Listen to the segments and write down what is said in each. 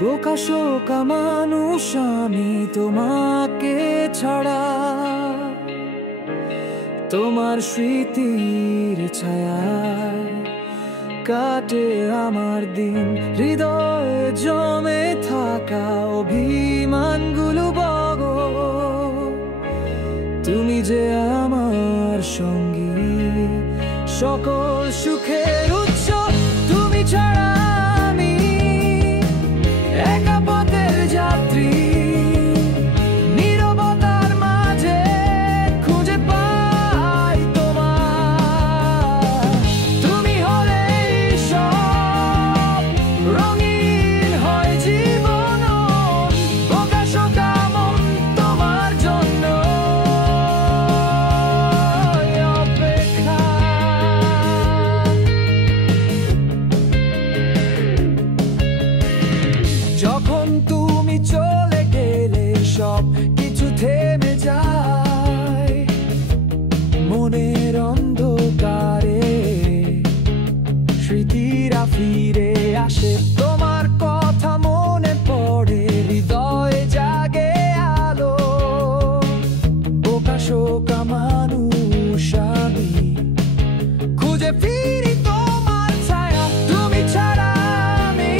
বোকাশোকা মানুষ আমি তোমাকে ছাড়া, তোমার স্মৃতির ছায়ায় কাটে আমার দিন। হৃদয়ে জমে থাকা অভিমানগুলো বগো, তুমি যে আমার সঙ্গী, সকল সুখের উৎস। তুমি ছাড়া আমি একা পথের যাত্রী, নীরবতার মাঝে খুঁজে পাই তোমার। তুমি হলে সব, রঙিন হয় জীবন, বোকাশোকা মন তোমার জন্য অপেক্ষা। যখন তুমি চলে গেলে সব কিছু থেমে যায়, মনের অন্ধকারে স্মৃতিরা ফিরে আসে। তোমার কথা মনে পড়ে, হৃদয়ে জাগে আলো। বোকাশোকা মানুষ আমি খুঁজে ফিরি তোমার ছায়া। তুমি ছাড়া আমি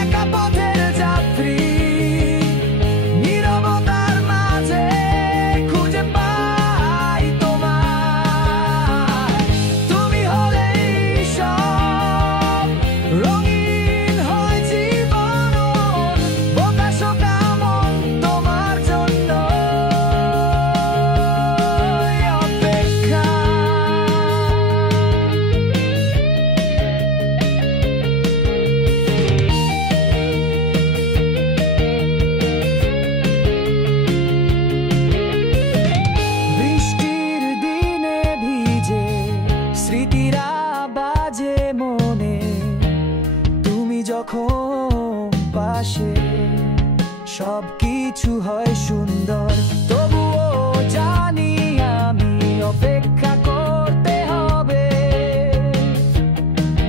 একা পথের যাত্রী, নীরবতার মাঝে খুঁজে পাই তোমার। তুমি হলেই সব, রঙিন হয় জীবন, বোকাশোকা মন তোমার জন্য অপেক্ষা। বৃষ্টির দিনে ভিজে স্মৃতিরা বাজে মনে, তুমি যখন পাশে সব কিছু হয় সুন্দর। তবুও জানি আমি অপেক্ষা করতে হবে।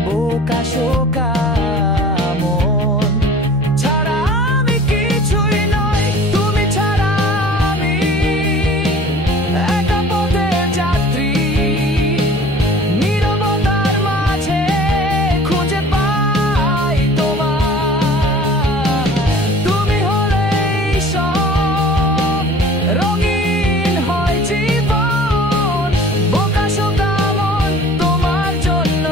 বোকাশোকা মন ছাড়া আমি কিছুই নই। তুমি ছাড়া আমি একা পথের যাত্রী, নীরবতার মাঝে খুঁজে পাই তোমার। তুমি হলেই সব, রঙিন হয় জীবন, বোকাশোকা মন তোমার জন্য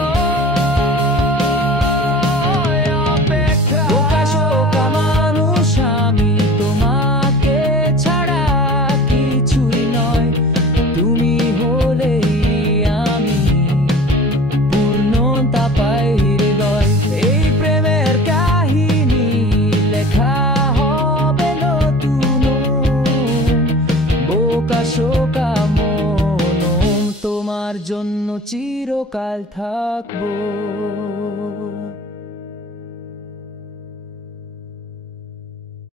অপেক্ষা। বোকাশোকা মানুষ আমি তোমাকে ছাড়া কিছুই নয়। তুমি হলেই আমি, পূর্ণতা পাই হৃদয়। এই প্রেমের কাহিনী লেখা হবে নতুন, বোকাশোকা মন তোমার জন্য চিরকাল থাকবো।